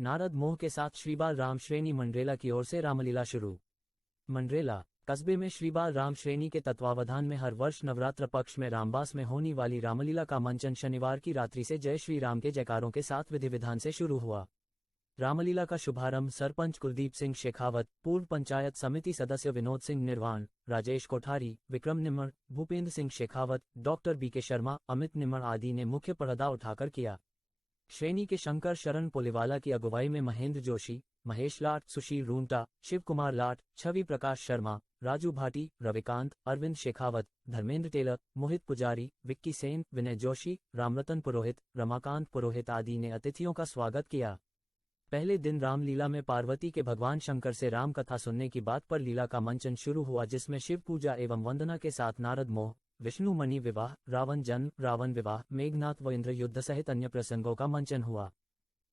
नारद मोह के साथ श्री बाल राम श्रेणी मंडरेला की ओर से रामलीला शुरू। मंडरेला कस्बे में श्री बाल राम श्रेणी के तत्वावधान में हर वर्ष नवरात्र पक्ष में रामबास में होने वाली रामलीला का मंचन शनिवार की रात्रि से जय श्री राम के जयकारों के साथ विधि विधान से शुरू हुआ। रामलीला का शुभारंभ सरपंच कुलदीप सिंह शेखावत, पूर्व पंचायत समिति सदस्य विनोद सिंह निर्वाण, राजेश कोठारी, विक्रम निम्मड़, भूपेंद्र सिंह शेखावत, डॉक्टर बीके शर्मा, अमित निम्मड़ आदि ने मुख्य पर्दा उठाकर किया। श्रेणी के शंकर शरण पोलीवाला की अगुवाई में महेंद्र जोशी, महेश लाट, सुशील रूंटा, शिव कुमार लाट, छवि प्रकाश शर्मा, राजू भाटी, रविकांत, अरविंद शेखावत, धर्मेंद्र टेलर, मोहित पुजारी, विक्की सेन, विनय जोशी, रामरतन पुरोहित, रमाकांत पुरोहित आदि ने अतिथियों का स्वागत किया। पहले दिन रामलीला में पार्वती के भगवान शंकर से राम कथा सुनने की बात पर लीला का मंचन शुरू हुआ, जिसमें शिव पूजा एवं वंदना के साथ नारद मोह, विष्णु मणि विवाह, रावण जन्म, रावण विवाह, मेघनाथ व इंद्र युद्ध सहित अन्य प्रसंगों का मंचन हुआ।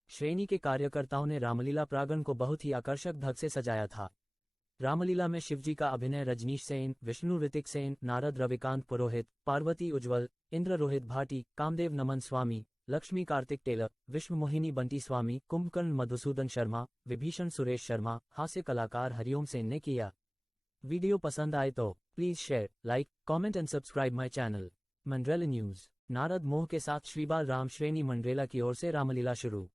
श्रेणी के कार्यकर्ताओं ने रामलीला प्रांगण को बहुत ही आकर्षक ढंग से सजाया था। रामलीला में शिवजी का अभिनय रजनीश सेन, विष्णु ऋतिक सेन, नारद रविकांत पुरोहित, पार्वती उज्ज्वल, इंद्र रोहित भाटी, कामदेव नमन स्वामी, लक्ष्मी कार्तिक टेलर, विश्व मोहिनी बंटी स्वामी, कुंभकर्ण मधुसूदन शर्मा, विभीषण सुरेश शर्मा, हास्य कलाकार हरिओम सेन ने किया। वीडियो पसंद आए तो please share, like, comment and subscribe my channel मंडरेला न्यूज। नारद मोह के साथ श्री बाल राम श्रेणी मंडरेला की ओर से रामलीला शुरू।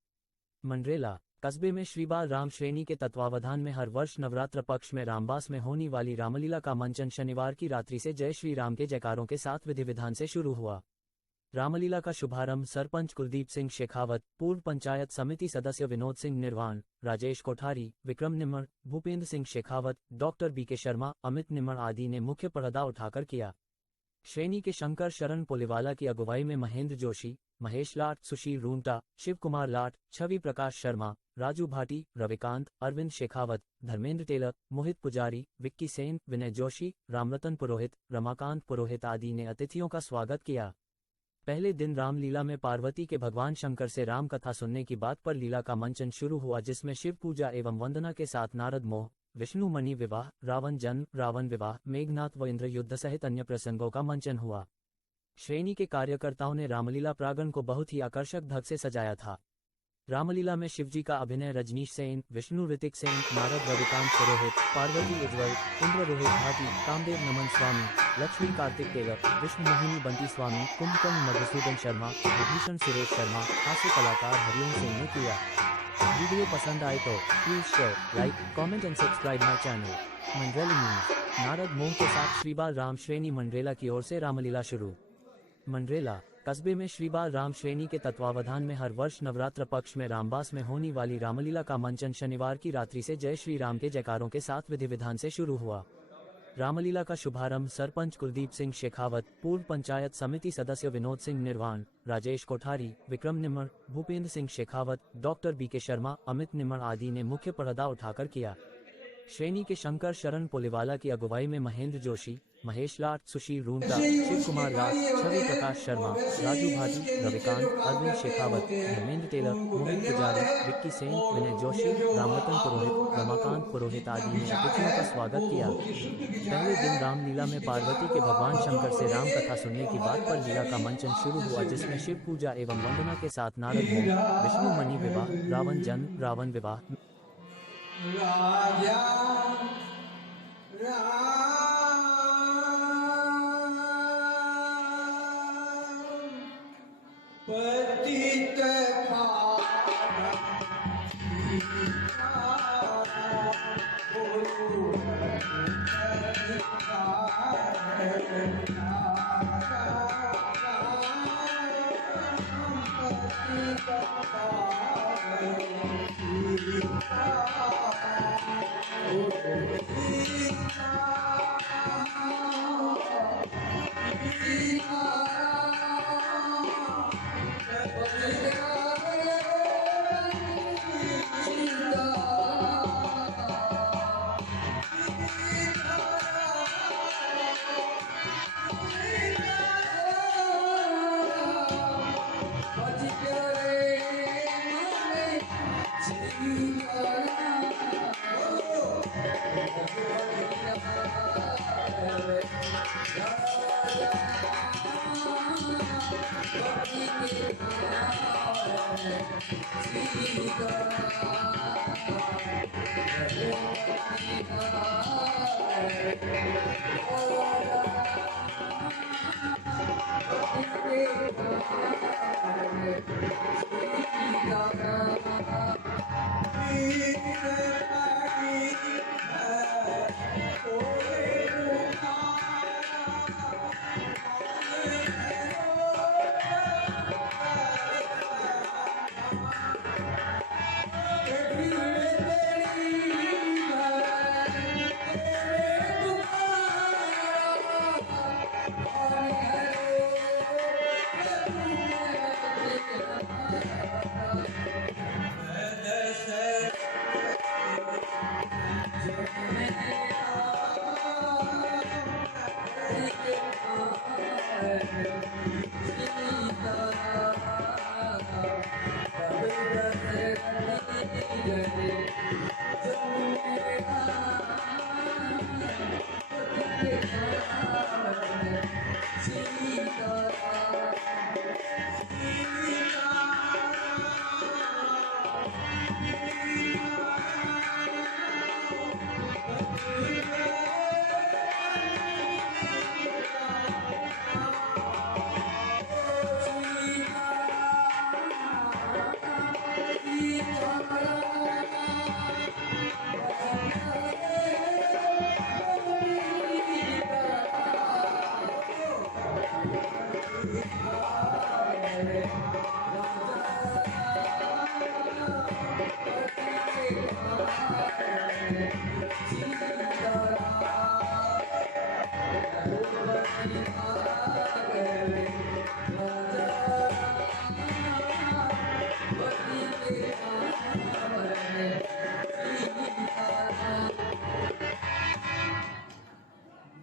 मंडरेला कस्बे में श्री बाल राम श्रेणी के तत्वावधान में हर वर्ष नवरात्र पक्ष में रामबास में होने वाली रामलीला का मंचन शनिवार की रात्रि से जय श्री राम के जयकारों के साथ विधि विधान से शुरू हुआ। रामलीला का शुभारंभ सरपंच कुलदीप सिंह शेखावत, पूर्व पंचायत समिति सदस्य विनोद सिंह निर्वाण, राजेश कोठारी, विक्रम निम्मड़, भूपेंद्र सिंह शेखावत, डॉक्टर बीके शर्मा, अमित निम्मड़ आदि ने मुख्य पर्दा उठाकर किया। श्रेणी के शंकर शरण पोलीवाला की अगुवाई में महेंद्र जोशी, महेश लाट, सुशील रूंटा, शिव कुमार लाट, छवि प्रकाश शर्मा, राजू भाटी, रविकांत, अरविंद शेखावत, धर्मेंद्र टेलर, मोहित पुजारी, विक्की सेन, विनय जोशी, रामरतन पुरोहित, रमाकांत पुरोहित आदि ने अतिथियों का स्वागत किया। पहले दिन रामलीला में पार्वती के भगवान शंकर से राम कथा सुनने की बात पर लीला का मंचन शुरू हुआ, जिसमें शिव पूजा एवं वंदना के साथ नारद मोह, विष्णु मणि विवाह, रावण जन्म, रावण विवाह, मेघनाथ व इंद्र युद्ध सहित अन्य प्रसंगों का मंचन हुआ। श्रेणी के कार्यकर्ताओं ने रामलीला प्रांगण को बहुत ही आकर्षक ढंग से सजाया था। रामलीला में शिवजी का अभिनय रजनीश सेन, विष्णु ऋतिक सेन, नारद रविकांत पुरोहित, पार्वती उज्ज्वल, इंद्र रोहित भाटी, कामदेव नमन स्वामी, लक्ष्मी कार्तिक टेलर, विश्व मोहिनी बंटी स्वामी, कुंभकर्ण मधुसूदन शर्मा, विभीषण सुरेश शर्मा, हास्य कलाकार हरिओम सेन ने किया। वीडियो पसंद आए तो please share, like, comment and subscribe my channel मंडरेला न्यूज। नारद मोह के साथ श्री बाल राम श्रेणी मंडरेला की ओर से रामलीला शुरू। मंडरेला कस्बे में श्री बाल राम श्रेणी के तत्वावधान में हर वर्ष नवरात्र पक्ष में रामबास में होने वाली रामलीला का मंचन शनिवार की रात्रि से जय श्री राम के जयकारों के साथ विधि विधान से शुरू हुआ। रामलीला का शुभारंभ सरपंच कुलदीप सिंह शेखावत, पूर्व पंचायत समिति सदस्य विनोद सिंह निर्वाण, राजेश कोठारी, विक्रम निम्मड़, भूपेंद्र सिंह शेखावत, डॉक्टर बीके शर्मा, अमित निम्मड़ आदि ने मुख्य पर्दा उठाकर किया। श्रेणी के शंकर शरण पोलीवाला की अगुवाई में महेंद्र जोशी, महेश लाट, सुशील रूंटा, शिव कुमार लाट, छवि प्रकाश शर्मा, राजू भाटी, रविकांत, अरविंद शेखावत, धर्मेंद्र टेलर, मोहित पुजारी, विक्की सेन, विनय जोशी, रामरतन पुरोहित, रमाकांत पुरोहित आदि ने अतिथियों का स्वागत किया। पहले दिन रामलीला में पार्वती के भगवान शंकर से राम कथा सुनने की बात पर लीला का मंचन शुरू हुआ, जिसमें शिव पूजा एवं वंदना के साथ नारद मोह, विष्णु मणि विवाह, रावण जन्म, रावण विवाह, राजा राम पतित Thank you.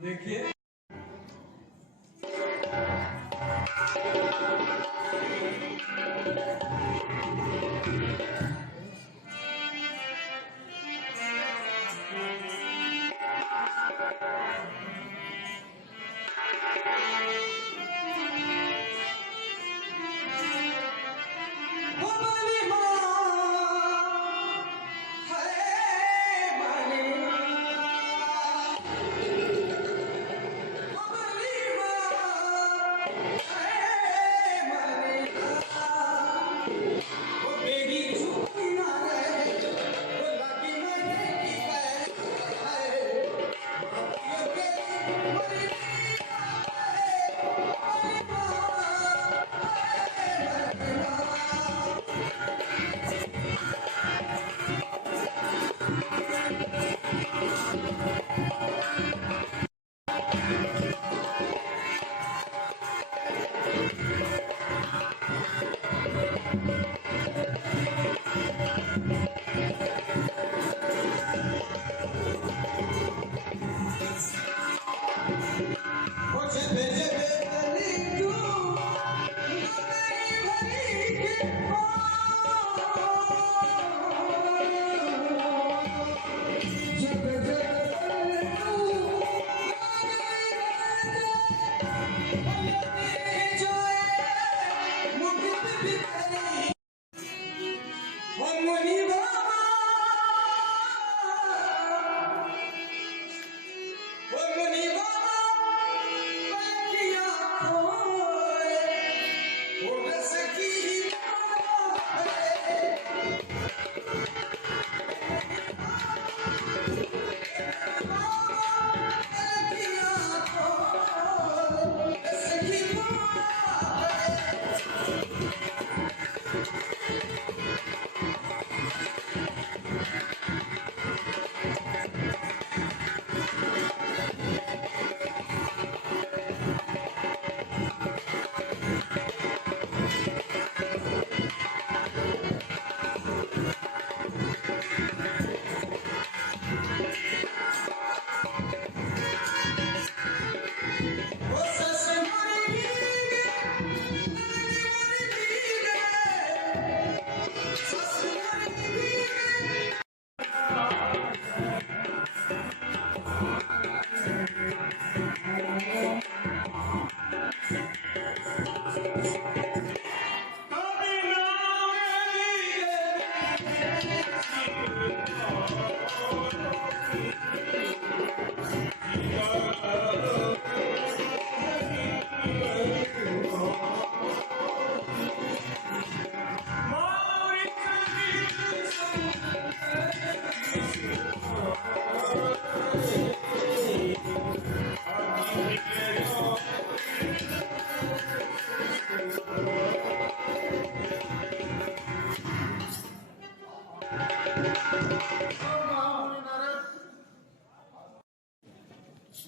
देखिए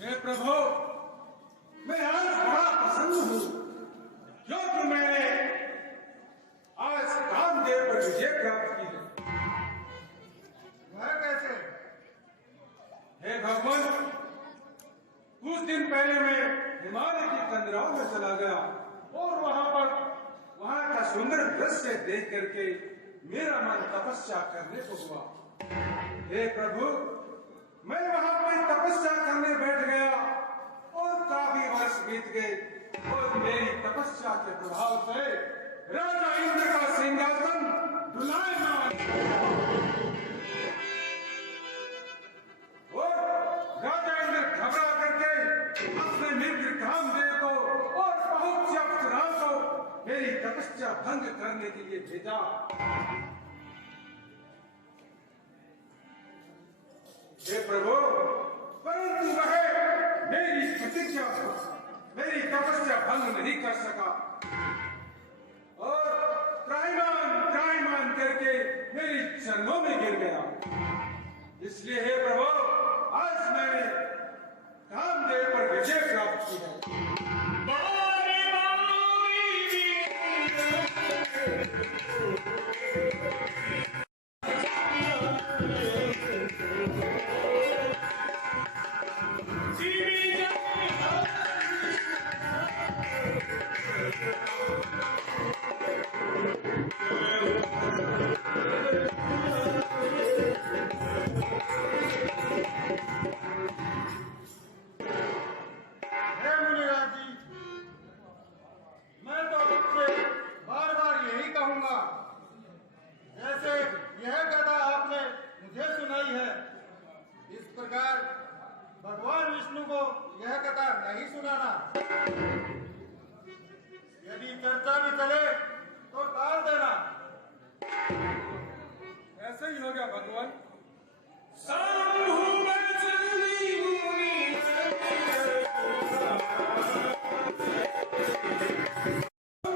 हे प्रभु, मैं आज बड़ा प्रसन्न हूँ क्योंकि मैंने आज कामदेव पर विजय प्राप्त की है। वह कैसे? हे भगवान, कुछ दिन पहले मैं हिमालय की कंदराओं में चला गया और वहां का सुंदर दृश्य देख करके मेरा मन तपस्या करने को हुआ। हे प्रभु, मैं वहां पर तपस्या करने बैठ गया और काफी वर्ष बीत गए और मेरी तपस्या के प्रभाव से राजा इंद्र का सिंहासन डुलायमान भंग करने के लिए भेजा। हे प्रभु, परंतु वह मेरी प्रतिज्ञा को, मेरी तपस्या भंग नहीं कर सका और त्राहिमाम करके मेरी चरणों में गिर गया। इसलिए हे प्रभु, आज मैंने कामदेव पर विजय प्राप्त की है। हे मुनिराज जी, मैं तो आपसे बार बार यही कहूंगा, जैसे यह कथा आपने मुझे सुनाई है, इस प्रकार भगवान विष्णु को यह कथा नहीं सुनाना। यदि चर्चा भी चले तो टाल देना। ऐसा ही होगा भगवान।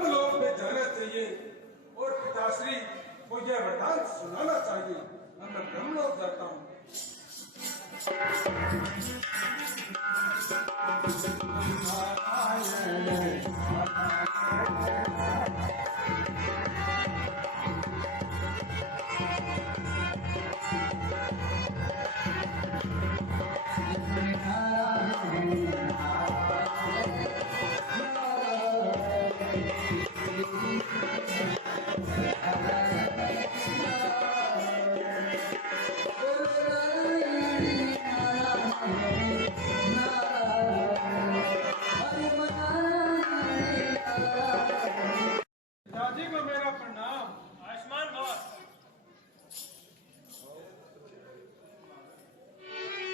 लोग में जाना चाहिए और पिताश्री को यह वरदान सुनाना चाहिए। मैं ब्रह्मलोक जाता हूँ। पिताजी को मेरा प्रणाम। आयुष्मान भव।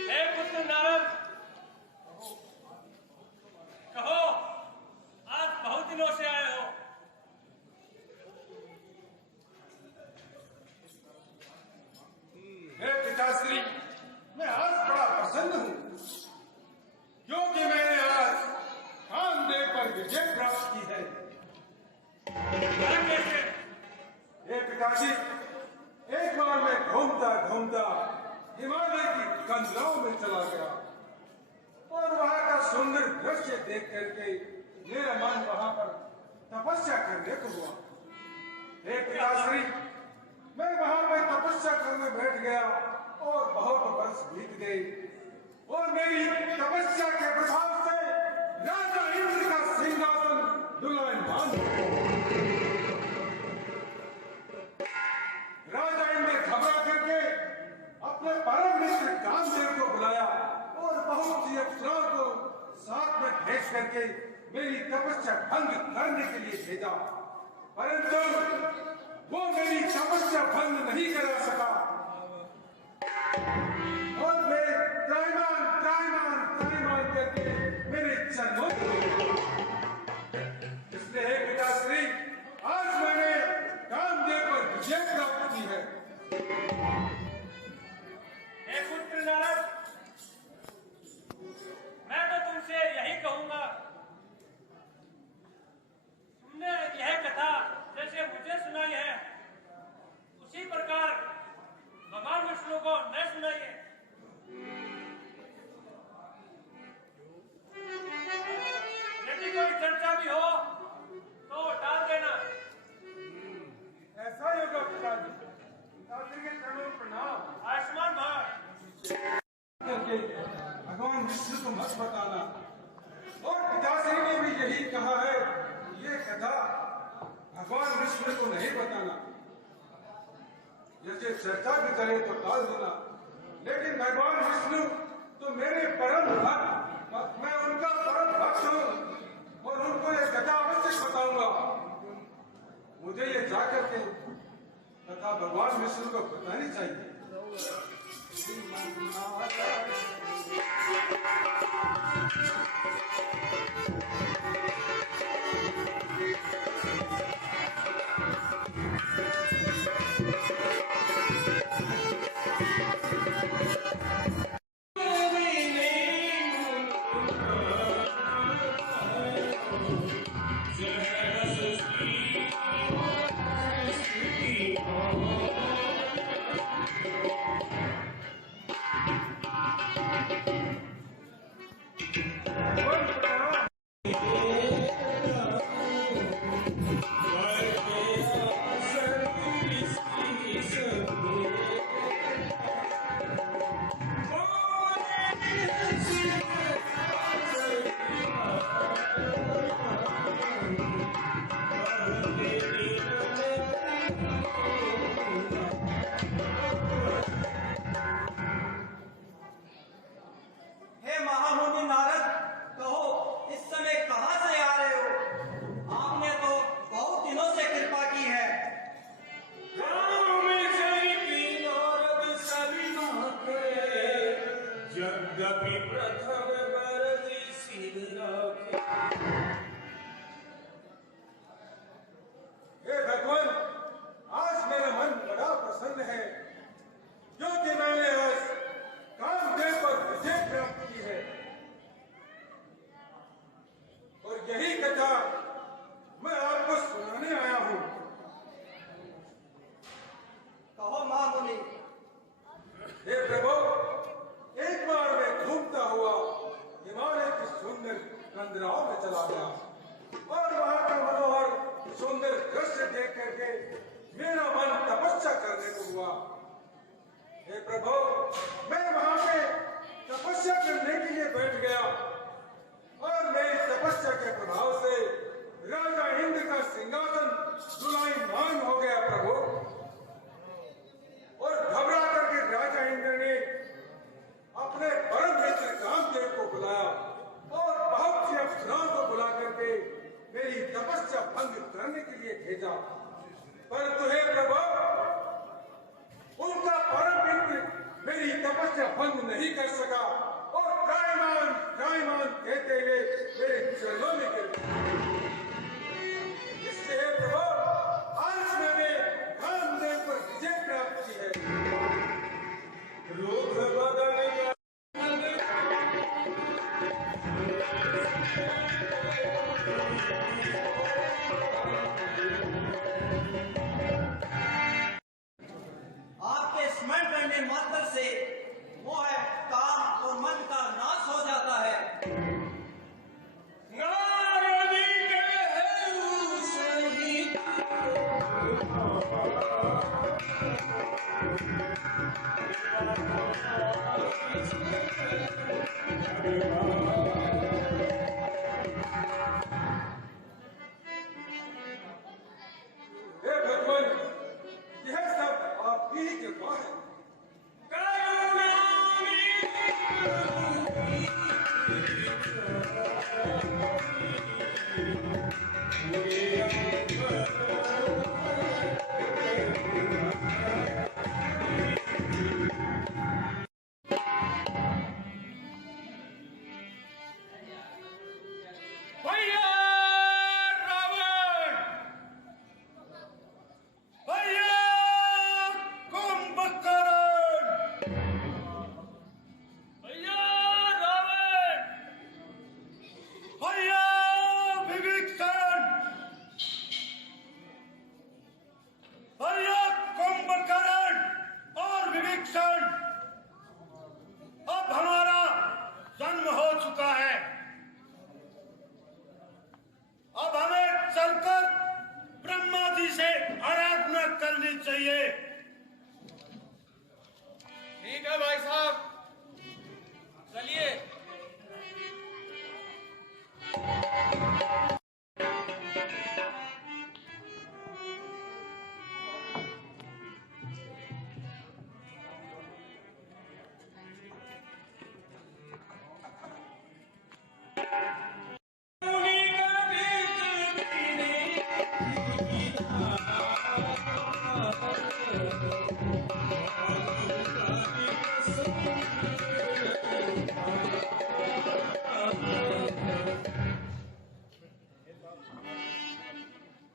हे पुत्र नारद, कहो आज बहुत दिनों से आए हो। हे पिताश्री, मैं आज बड़ा प्रसन्न हूँ क्योंकि मैंने आज कामदेव पर विजय प्राप्त की है। कैसे? हे पिताजी, एक बार मैं घूमता घूमता हिमालय की कंदराओं में चला गया और वहां का सुंदर दृश्य देख करके मेरा मन वहां पर तपस्या करने को हुआ। हे पिताश्री, मैं वहां पर तपस्या करने बैठ गया और बहुत वर्ष बीत गए और मेरी तपस्या के प्रभाव से राजा इंद्र का सिंहासन दुलायमान हो गया। राजा इंद्र घबरा करके अपने परम मित्र कामदेव को बुलाया और बहुत सी अप्सराओं को साथ में भेज करके मेरी तपस्या भंग करने के लिए भेजा, परंतु वो मेरी तपस्या भंग नहीं करा सका और मैं त्राहिमाम करके मेरे चरणों में गिर गया। इसलिए हे पिताश्री, आज मैंने कामदेव पर विजय प्राप्त की है। हे पुत्र नारद, मैं तो तुमसे यही कहूंगा, तुमने यह कथा जैसे मुझे सुनाई है उसी प्रकार भगवान विष्णु को न सुनाइए। यदि कोई चर्चा भी हो तो टाल देना। ऐसा ही होगा पिताजी। पिताजी के चरणों में प्रणाम। आयुष्मान भव। करके भगवान विष्णु को मत बताना और पिताश्री ने भी यही कहा है, ये कथा भगवान विष्णु को नहीं बताना। जैसे चर्चा भी करे तो टाल देना, लेकिन भगवान विष्णु तो मेरे परम भक्त, मैं उनका परम भक्त हूँ और उनको ये कथा अवश्य बताऊंगा। मुझे ये जाकर के कथा भगवान विष्णु को बतानी चाहिए। यद्यपि प्रथम बरसी सिर राखे। हे भगवान, आज मेरा मन बड़ा प्रसन्न है क्योंकि मैंने आज कामदेव पर विजय प्राप्त की है। और यही कथा मैं आपको सुनाने आया हूँ। कहो महामुनि। हे प्रभु, एक बार मैं घूमता हुआ हिमालय की सुंदर कंदराओं में चला गया और वहां का मनोहर सुंदर दृश्य देख करके मेरा मन तपस्या करने को हुआ। हे प्रभु, मैं वहां पे तपस्या करने के लिए बैठ गया और मेरी तपस्या के प्रभाव से राजा इंद्र का सिंहासन दुलायमान हो गया प्रभु। और घबरा करके राजा इंद्र ने अपने परम मित्र कामदेव को बुलाया और बहुत सी अप्सराओं को बुला करके मेरी तपस्या भंग करने के लिए भेजा। परंतु हे प्रभु, उनका परम मित्र मेरी तपस्या भंग नहीं कर सका और त्रायमान त्रायमान कहते हुए मेरे चरणों में गिर गया। इसलिए हे प्रभु, आज मैंने कामदेव पर विजय प्राप्त की है। रूप बदन आपके स्मरण करने मात्र से मोह, काम और मन का नाश हो जाता है। नारदी कहे सही। हे भगवान, यह सब आपकी ही कृपा है। भैया रावण, भैया कुंभकर्ण, भैया रावण, भैया विभीषण, भैया कुंभकर्ण और विभीषण, अब हमारा जन्म हो चुका है। अब हमें चलकर ब्रह्मा जी से आराधना करनी चाहिए। ठीक है भाई साहब, चलिए।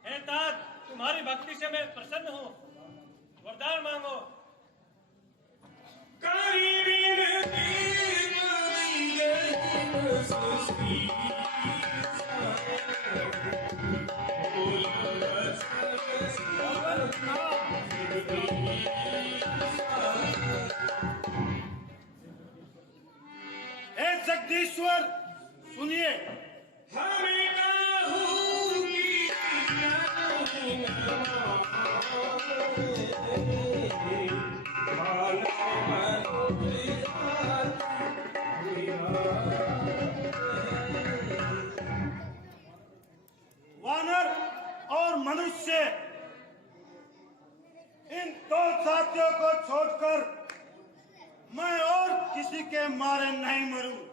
हे तात, तुम्हारी भक्ति से मैं प्रसन्न हूँ। वरदान मांगो। हे जगदीश्वर, सुनिए। वानर और मनुष्य, इन दो जातियों को छोड़कर मैं और किसी के मारे नहीं मरूं।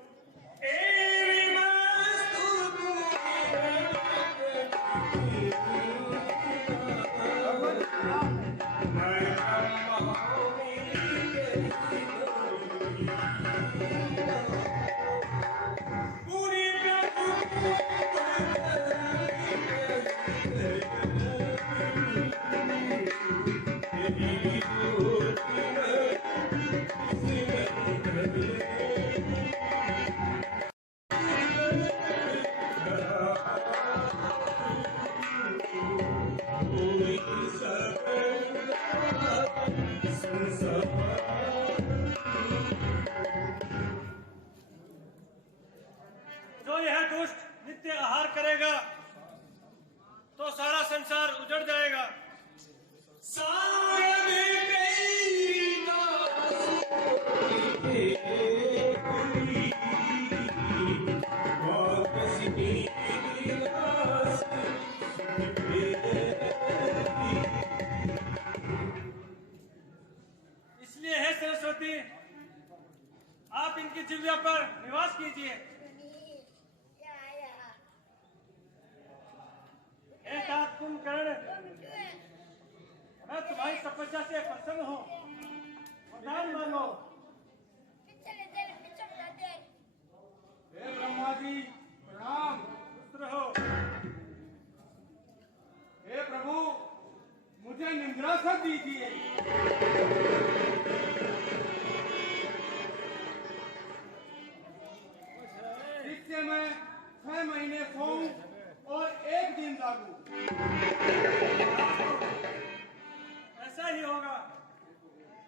इसलिए हे सरस्वती, आप इनकी जिह्वा पर निवास कीजिए। हे तात कुंभकर्ण, मैं तुम्हारी तपस्या से प्रसन्न हूँ, वरदान मांगो। हे ब्रह्मा जी प्रणाम। सुस्त रहो। हे प्रभु, मुझे निंद्रासन दीजिए। जिससे मैं 6 महीने सोऊं और 1 दिन जागूं। ऐसा ही होगा।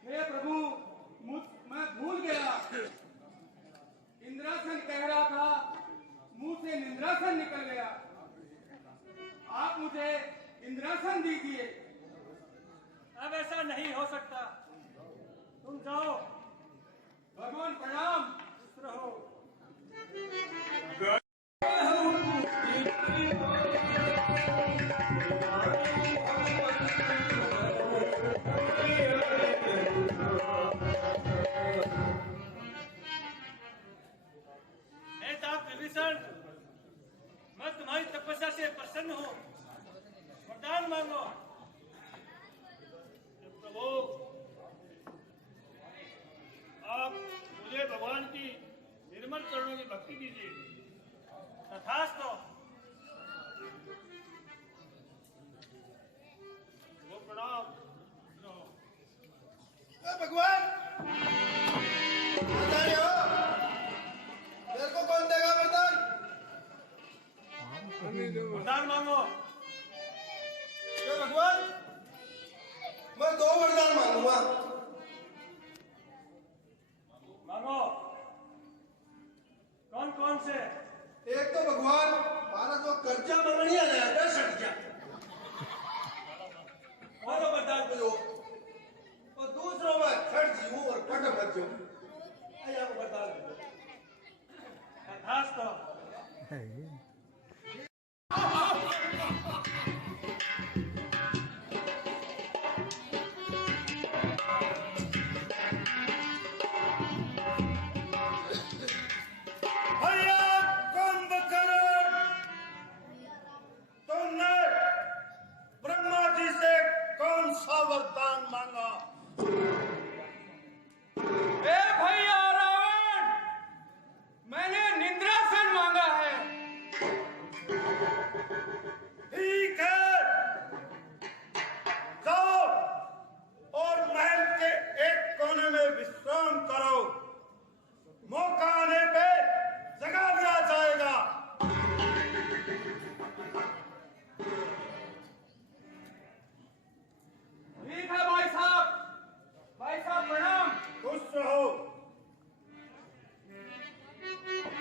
हे प्रभु, मैं भूल गया। इंद्रासन कह रहा था, मुंह से निंद्रासन निकल गया। आप मुझे इंद्रासन दीजिए। अब ऐसा नहीं हो सकता, तुम जाओ। भगवान प्रणाम। सुस्त रहो। हे तात विभीषण, मैं तुम्हारी तपस्या से प्रसन्न हूँ, वरदान मांगो। प्रभु, आप मुझे भगवान की निर्मल चरणों की भक्ति दीजिए। तथास्तु। वो प्रणाम। भगवान बताइए हो, मेरे को कौन देगा वरदान? वरदान मांगो। हे भगवान, मैं 2 वरदान मांगूंगा। मांगो। कौन कौन से? एक तो भगवान हमारा जो कर्जा मंगनी आ जाएगा सट जा, और तो वरदान को और दूसरों में छठ जीवूं और फट मत जाऊं। आई आपको वरदान दो। तथास्तु। भैया कुंभकर्ण, तुमने ब्रह्मा जी से कौन सा वरदान मांगा? हे भैया रावण, मैंने निंद्रासन मांगा है। ठीक है, जाओ और महल के एक कोने में विश्राम करो। मौका आने पे जगा दिया जाएगा। ठीक है भाई साहब। भाई साहब प्रणाम। खुश रहो।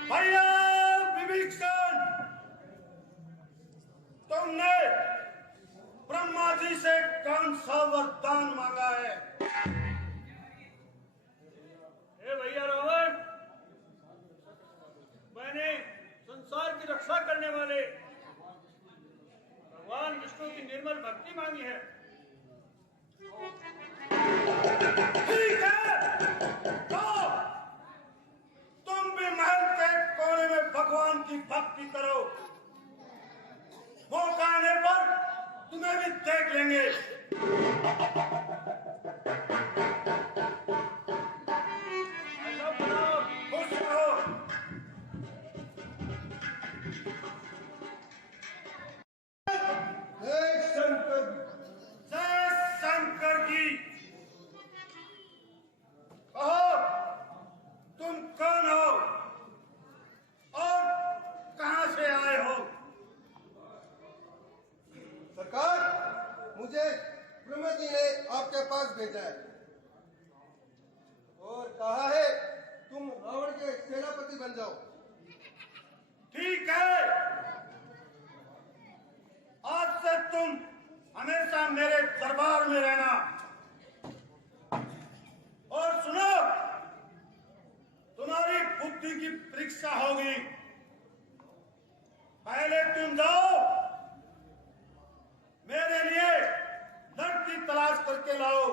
भैया विभीषण, तुमने ब्रह्मा जी से कौन सा वरदान मांगा है? हे भैया रावण, मैंने संसार की रक्षा करने वाले भगवान विष्णु की निर्मल भक्ति मांगी है। ठीक है, तो तुम भी महल के कोने में भगवान की भक्ति करो। मौका आने पर तुम्हें भी देख लेंगे। ऐसा प्रणाम। खुश रहो। हे शंकर, जय शंकर की। कहो, तुम कौन हो और कहां से आए हो? सरकार, मुझे ब्रह्मा जी ने आपके पास भेजा है और कहा है तुम रावण के सेनापति बन जाओ। ठीक है, आज से तुम हमेशा मेरे दरबार में रहना। और सुनो, तुम्हारी बुद्धि की परीक्षा होगी। पहले तुम जाओ, मेरे लिए लड़की तलाश करके लाओ।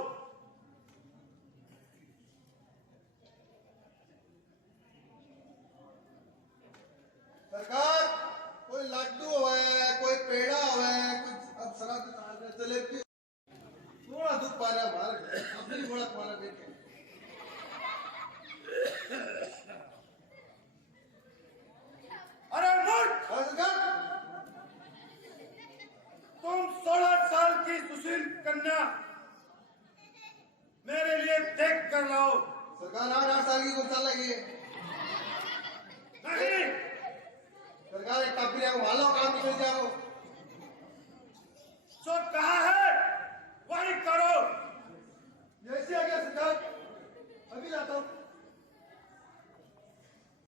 सके।